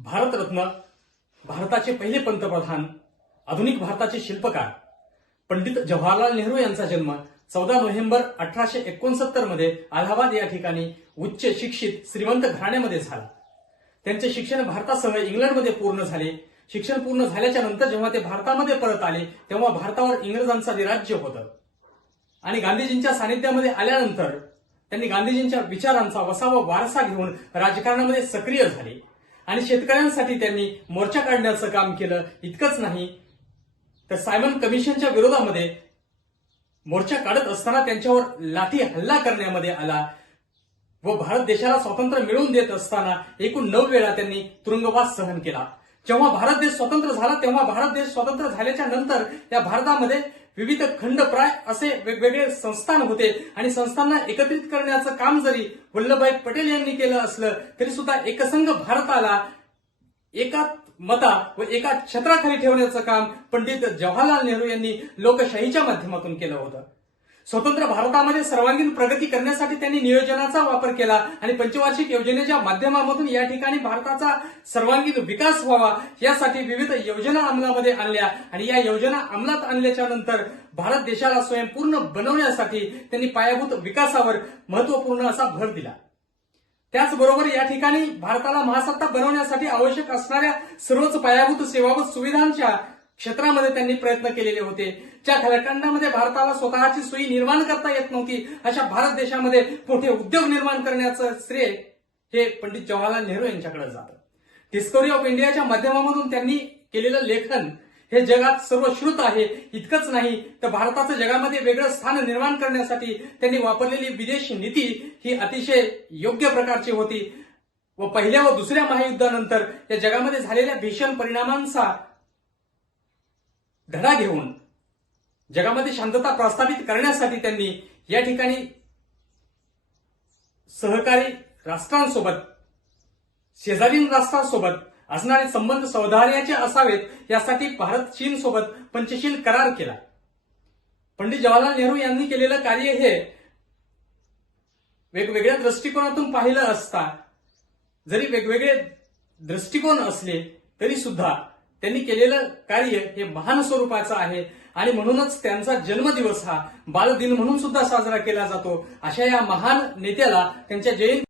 भारतरत्न, भारताचे पहिले पंतप्रधान, आधुनिक भारताचे शिल्पकार पंडित जवाहरलाल नेहरू यांचा जन्म 14 नोव्हेंबर 1869 मध्ये अलाहाबाद या ठिकाणी उच्च शिक्षित श्रीमंत घराण्यामध्ये झाला. त्यांचे शिक्षण भारतासह इंग्लंडमध्ये पूर्ण झाले. शिक्षण पूर्ण झाल्याच्या नंतर जेव्हा ते भारतामध्ये परत आले तेव्हा भारतावर इंग्रजांचं अधिराज्य होतं आणि गांधीजींच्या सानिध्यामध्ये आल्यानंतर त्यांनी गांधीजींच्या विचारांचा वसा व वारसा घेऊन राजकारणामध्ये सक्रिय झाले आणि शेतकऱ्यांसाठी त्यांनी मोर्चा काढण्याचं काम केलं. इतकंच नाही तर सायमन कमिशनच्या विरोधामध्ये मोर्चा काढत असताना त्यांच्यावर लाठी हल्ला करण्यामध्ये आला व भारत देशाला स्वातंत्र्य मिळवून देत असताना एकूण 9 वेळा त्यांनी तुरुंगवास सहन केला. जेव्हा भारत देश स्वतंत्र झाला तेव्हा भारत देश स्वतंत्र झाल्याच्या नंतर या भारतामध्ये विविध खंडप्राय असे वेगवेगळे संस्थान होते आणि संस्थांना एकत्रित करण्याचं काम जरी वल्लभभाई पटेल यांनी केलं असलं तरी सुद्धा एकसंघ भारताला एका मता व एका छत्राखाली ठेवण्याचं काम पंडित जवाहरलाल नेहरू यांनी लोकशाहीच्या माध्यमातून केलं होतं. स्वतंत्र भारतामध्ये सर्वांगीण प्रगती करण्यासाठी त्यांनी नियोजनाचा वापर केला आणि पंचवार्षिक योजनेच्या माध्यमामधून या ठिकाणी भारताचा सर्वांगीण विकास व्हावा यासाठी विविध योजना अंमलामध्ये आणल्या आणि या योजना अंमलात आणल्याच्या नंतर भारत देशाला स्वयंपूर्ण बनवण्यासाठी त्यांनी पायाभूत विकासावर महत्वपूर्ण असा भर दिला. त्याचबरोबर या ठिकाणी भारताला महासत्ता बनवण्यासाठी आवश्यक असणाऱ्या सर्वच पायाभूत सेवा व सुविधांच्या क्षेत्रामध्ये त्यांनी प्रयत्न केलेले होते. ज्या कालखंडामध्ये भारताला स्वतःची सोयी निर्माण करता येत नव्हती अशा भारत देशामध्ये मोठे उद्योग निर्माण करण्याचं श्रेय हे पंडित जवाहरलाल नेहरू यांच्याकडे जातं. डिस्कव्हरी ऑफ इंडियाच्या माध्यमामधून त्यांनी केलेलं लेखन हे जगात सर्वश्रुत आहे. इतकंच नाही तर भारताचं जगामध्ये वेगळं स्थान निर्माण करण्यासाठी त्यांनी वापरलेली विदेश नीती ही अतिशय योग्य प्रकारची होती व पहिल्या व दुसऱ्या महायुद्धानंतर या जगामध्ये झालेल्या भीषण परिणामांचा धडा घेऊन जगामध्ये शांतता प्रस्थापित करण्यासाठी त्यांनी या ठिकाणी सहकारी राष्ट्रांसोबत शेजारील राष्ट्रांसोबत असणारे संबंध सौहार्दाचे असावेत यासाठी भारत चीन सोबत पंचशील करार केला. पंडित जवाहरलाल नेहरू यांनी केलेलं कार्य हे वेगवेगळ्या दृष्टिकोनातून पाहिलं असता जरी वेगवेगळे दृष्टिकोन असले तरी सुद्धा त्यांनी केलेलं कार्य हे महान स्वरूपाचं आहे आणि म्हणूनच त्यांचा जन्मदिवस हा बालदिन म्हणून सुद्धा साजरा केला जातो. अशा या महान नेत्याला त्यांच्या जयंती